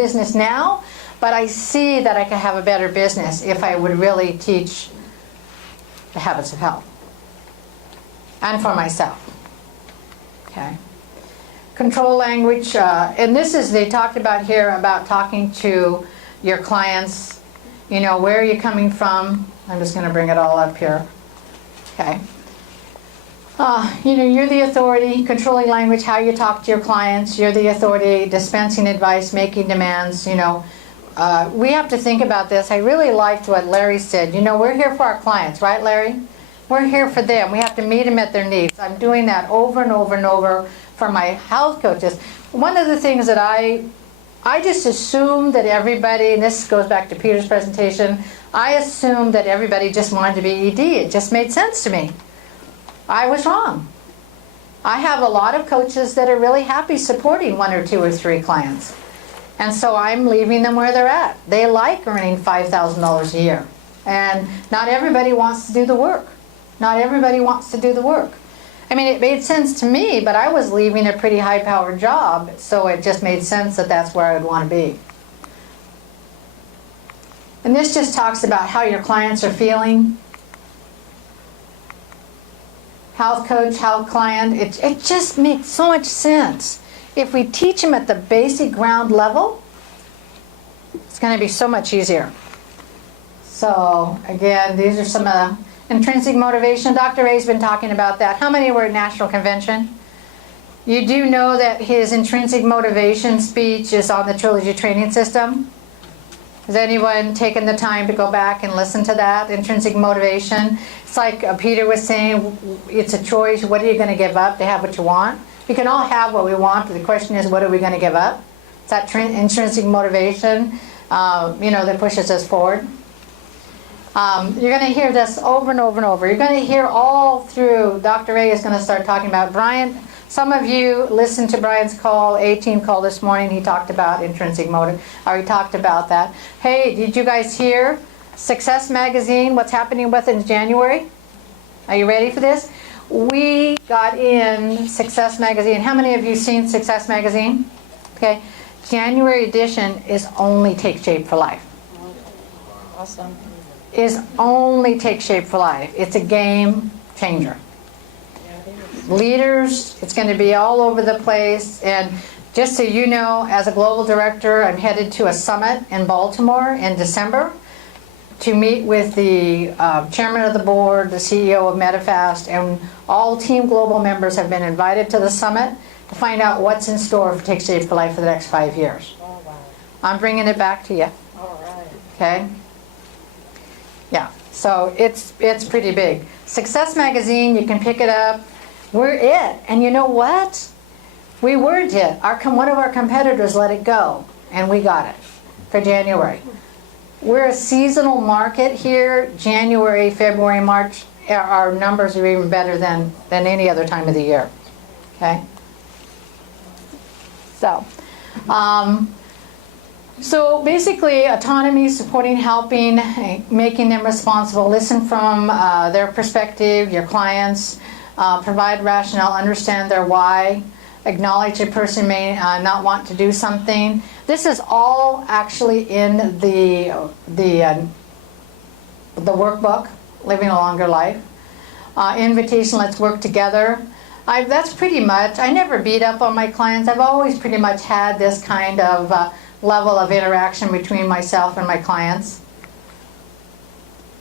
business now, but I see that I can have a better business if I would really teach the habits of health. And for myself. Okay. Control language, and this is, they talked about here about talking to your clients, you know, where are you coming from? I'm just going to bring it all up here. Okay. You know, you're the authority, controlling language, how you talk to your clients. You're the authority, dispensing advice, making demands, you know. We have to think about this. I really liked what Larry said. You know, we're here for our clients, right, Larry? We're here for them. We have to meet them at their needs. I'm doing that over and over and over for my health coaches. One of the things that I just assumed that everybody, and this goes back to Peter's presentation, I assumed that everybody just wanted to be ED. It just made sense to me. I was wrong. I have a lot of coaches that are really happy supporting 1 or 2 or 3 clients. And so I'm leaving them where they're at. They like earning $5,000 a year. And not everybody wants to do the work. Not everybody wants to do the work. I mean, it made sense to me, but I was leaving a pretty high-powered job, so it just made sense that that's where I would want to be. And this just talks about how your clients are feeling. Health coach, health client, it just makes so much sense. If we teach them at the basic ground level, it's going to be so much easier. So, again, these are some of the intrinsic motivation. Dr. Ray's been talking about that. How many were at National Convention? You do know that his intrinsic motivation speech is on the Trilogy Training System? Has anyone taken the time to go back and listen to that? Intrinsic motivation. It's like Peter was saying, it's a choice. What are you going to give up to have what you want? We can all have what we want, but the question is, what are we going to give up? It's that intrinsic motivation, you know, that pushes us forward. You're going to hear this over and over and over. You're going to hear all through. Dr. Ray is going to start talking about Brian. Some of you listened to Brian's call, A-team call this morning. He talked about intrinsic motive, or he talked about that. Hey, did you guys hear Success Magazine, what's happening with it in January? Are you ready for this? We got in Success Magazine. How many of you seen Success Magazine? Okay. January edition is only Take Shape for Life. Awesome. Is only Take Shape for Life. It's a game changer. Leaders, it's going to be all over the place. And just so you know, as a global director, I'm headed to a summit in Baltimore in December to meet with the chairman of the board, the CEO of Medifast, and all Team Global members have been invited to the summit to find out what's in store for Take Shape for Life for the next 5 years. Oh, wow. I'm bringing it back to you. All right. Okay? Yeah, so it's pretty big. Success Magazine, you can pick it up. We're it. And you know what? We weren't it. One of our competitors let it go, and we got it for January. We're a seasonal market here. January, February, March, our numbers are even better than any other time of the year. Okay? So basically, autonomy, supporting, helping, making them responsible, listen from their perspective, your clients, provide rationale, understand their why, acknowledge a person may not want to do something. This is all actually in the workbook, Living a Longer Life. Invitation, let's work together. That's pretty much, I never beat up on my clients. I've always pretty much had this kind of level of interaction between myself and my clients.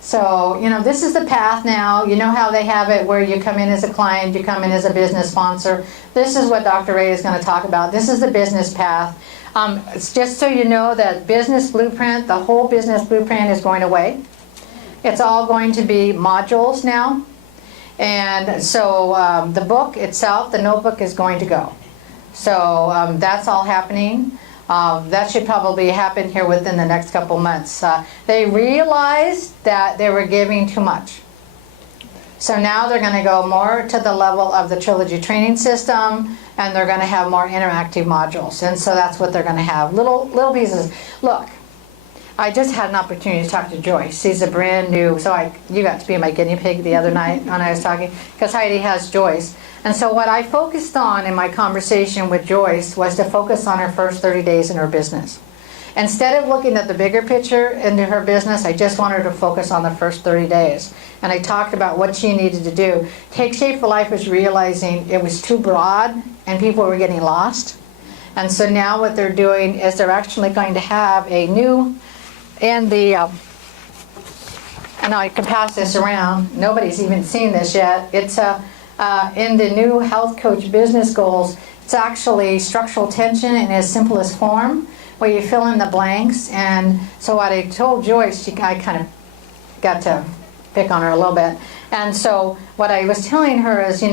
So, you know, this is the path now. You know how they have it where you come in as a client, you come in as a business sponsor. This is what Dr. Ray is going to talk about. This is the business path. It's just so you know that business blueprint, the whole business blueprint is going away. It's all going to be modules now. And so the book itself, the notebook, is going to go. So that's all happening. That should probably happen here within the next couple months. They realized that they were giving too much. So now they're going to go more to the level of the Trilogy Training System, and they're going to have more interactive modules. And so that's what they're going to have, little pieces. Look, I just had an opportunity to talk to Joyce. She's a brand new, so you got to be my guinea pig the other night when I was talking, because Heidi has Joyce. And so what I focused on in my conversation with Joyce was to focus on her first 30 days in her business. instead of looking at the bigger picture into her business, I just wanted her to focus on the first 30 days. And I talked about what she needed to do. Take Shape for Life was realizing it was too broad and people were getting lost. And so now what they're doing is they're actually going to have a new, and I can pass this around. Nobody's even seen this yet. It's in the new Health Coach business goals. It's actually structural tension in its simplest form, where you fill in the blanks. And so what I told Joyce, I kind of got to pick on her a little bit. And so what I was telling her is,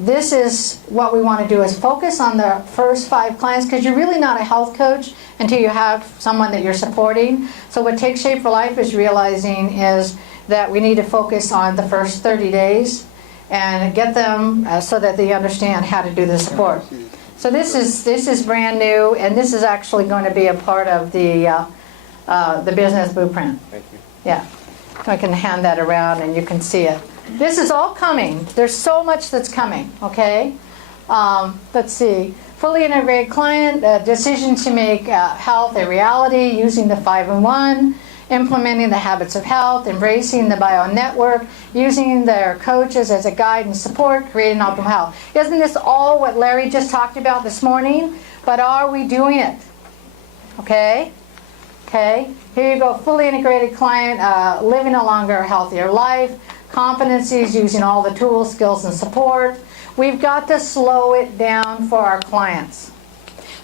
this is what we want to do, is focus on the first 5 clients, because you're really not a health coach until you have someone that you're supporting. So what Take Shape for Life is realizing is that we need to focus on the first 30 days and get them so that they understand how to do the support. So this is brand new, and this is actually going to be a part of the business blueprint. Thank you. Yeah, I can hand that around and you can see it. This is all coming. There's so much that's coming, okay? Let's see. Fully integrated client, decision to make health a reality, using the 5-in-1, implementing the habits of health, embracing the bio network, using their coaches as a guide and support, creating optimal health. Isn't this all what Larry just talked about this morning? But are we doing it? Okay? Okay, here you go. Fully integrated client, living a longer, healthier life, competencies, using all the tools, skills, and support. We've got to slow it down for our clients.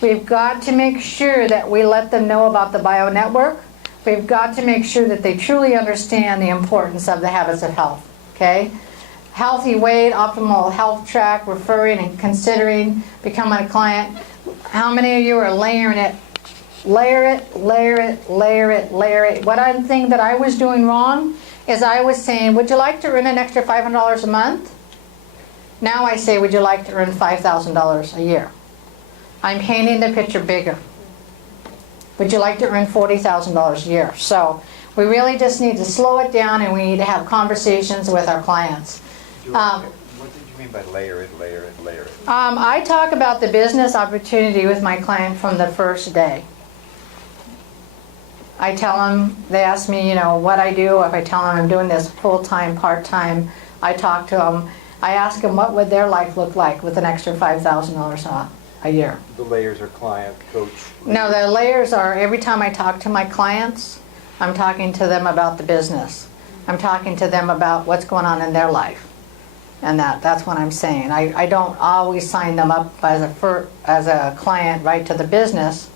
We've got to make sure that we let them know about the bio network. We've got to make sure that they truly understand the importance of the habits of health. Okay, healthy weight, optimal health track, referring and considering becoming a client. How many of you are layering it? Layer it, layer it, layer it, layer it. What I think that I was doing wrong is I was saying, would you like to earn an extra $500 a month? Now I say, would you like to earn $5,000 a year? I'm painting the picture bigger. Would you like to earn $40,000 a year? So we really just need to slow it down, and we need to have conversations with our clients. What did you mean by layer it, layer it, layer it? I talk about the business opportunity with my client from the first day. I tell them, they ask me, what I do. If I tell them I'm doing this full-time, part-time, I talk to them. I ask them what would their life look like with an extra $5,000 a year. The layers are client, coach. No, the layers are, every time I talk to my clients, I'm talking to them about the business. I'm talking to them about what's going on in their life. And that's what I'm saying. I don't always sign them up as a client right to the business,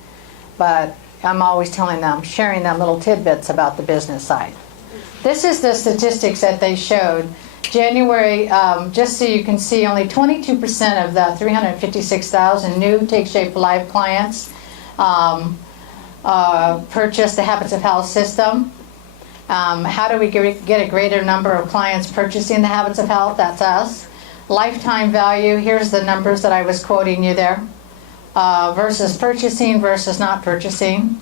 but I'm always telling them, sharing them little tidbits about the business side. This is the statistics that they showed. January, just so you can see, only 22% of the 356,000 new Take Shape for Life clients purchased the Habits of Health system. How do we get a greater number of clients purchasing the Habits of Health? That's us. Lifetime value, here's the numbers that I was quoting you there. Versus purchasing versus not purchasing.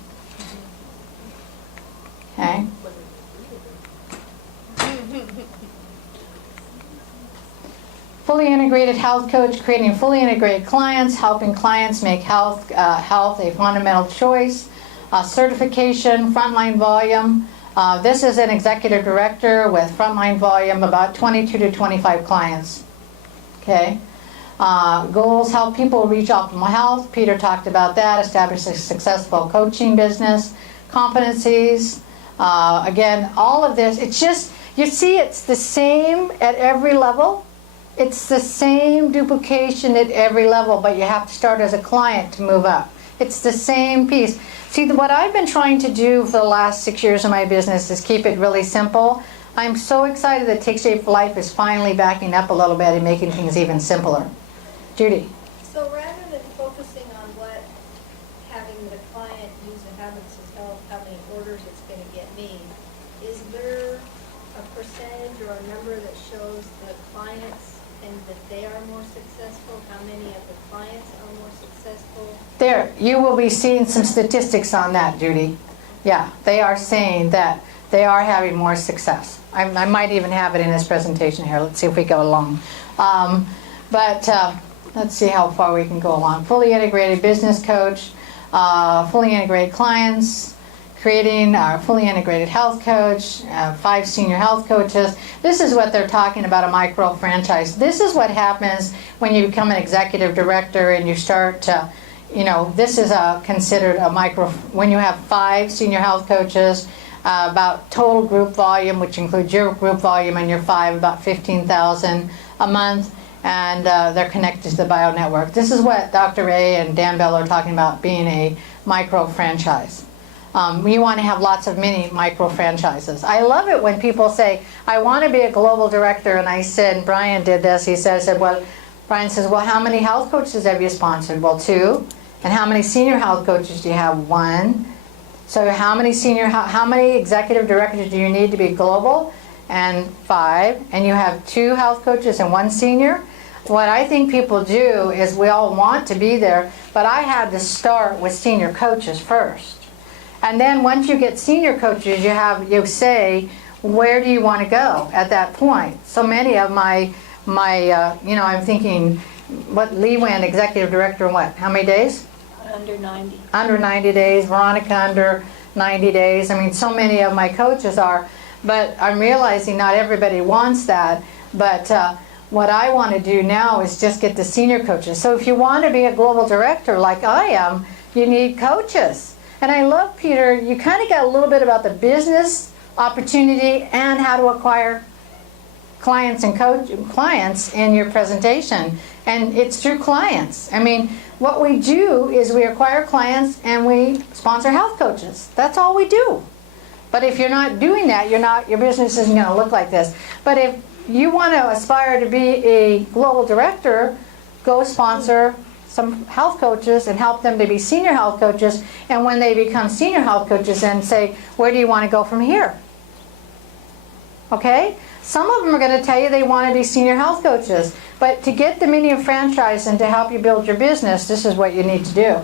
Okay. Fully integrated health coach, creating fully integrated clients, helping clients make health a fundamental choice. Certification, frontline volume. This is an executive director with frontline volume, about 22 to 25 clients. Okay. Goals, help people reach optimal health. Peter talked about that. Establish a successful coaching business. Competencies. Again, all of this, it's just, you see, it's the same at every level. It's the same duplication at every level, but you have to start as a client to move up. It's the same piece. See, what I've been trying to do for the last 6 years of my business is keep it really simple. I'm so excited that Take Shape for Life is finally backing up a little bit and making things even simpler. Judy. So rather than focusing on what having the client use the habits of health, how many orders it's going to get me, is there a percentage or a number that shows the clients and that they are more successful? How many of the clients are more successful? There, you will be seeing some statistics on that, Judy. Yeah, they are saying that they are having more success. I might even have it in this presentation here. Let's see if we go along. Let's see how far we can go along. Fully integrated business coach. fully integrated clients, creating our fully integrated health coach, 5 senior health coaches. This is what they're talking about, a micro franchise. This is what happens when you become an executive director and you start to, this is considered a micro, when you have 5 senior health coaches, about total group volume, which includes your group volume and your 5, about 15,000 a month, and they're connected to the Bio Network. This is what Dr. Ray and Dan Bell are talking about, being a micro franchise. You want to have lots of mini micro franchises. I love it when people say, I want to be a global director, and I said, Brian did this, he said, Brian says, well, how many health coaches have you sponsored? Well, 2. And how many senior health coaches do you have? 1. So how many executive directors do you need to be global? And 5. And you have 2 health coaches and 1 senior? What I think people do is we all want to be there, but I had to start with senior coaches first. And then once you get senior coaches, you say, where do you want to go at that point? So many of my I'm thinking, what, Lee Wen, executive director, what, how many days? Under 90. Under 90 days, Veronica under 90 days. I mean, so many of my coaches are, but I'm realizing not everybody wants that. But what I want to do now is just get the senior coaches. So if you want to be a global director like I am, you need coaches. And I love, Peter, you kind of got a little bit about the business opportunity and how to acquire clients and clients in your presentation. And it's through clients. I mean, what we do is we acquire clients and we sponsor health coaches. That's all we do. But if you're not doing that, your business isn't going to look like this. But if you want to aspire to be a global director, go sponsor some health coaches and help them to be senior health coaches. And when they become senior health coaches, then say, where do you want to go from here? Okay? Some of them are going to tell you they want to be senior health coaches. But to get the mini franchise and to help you build your business, this is what you need to do.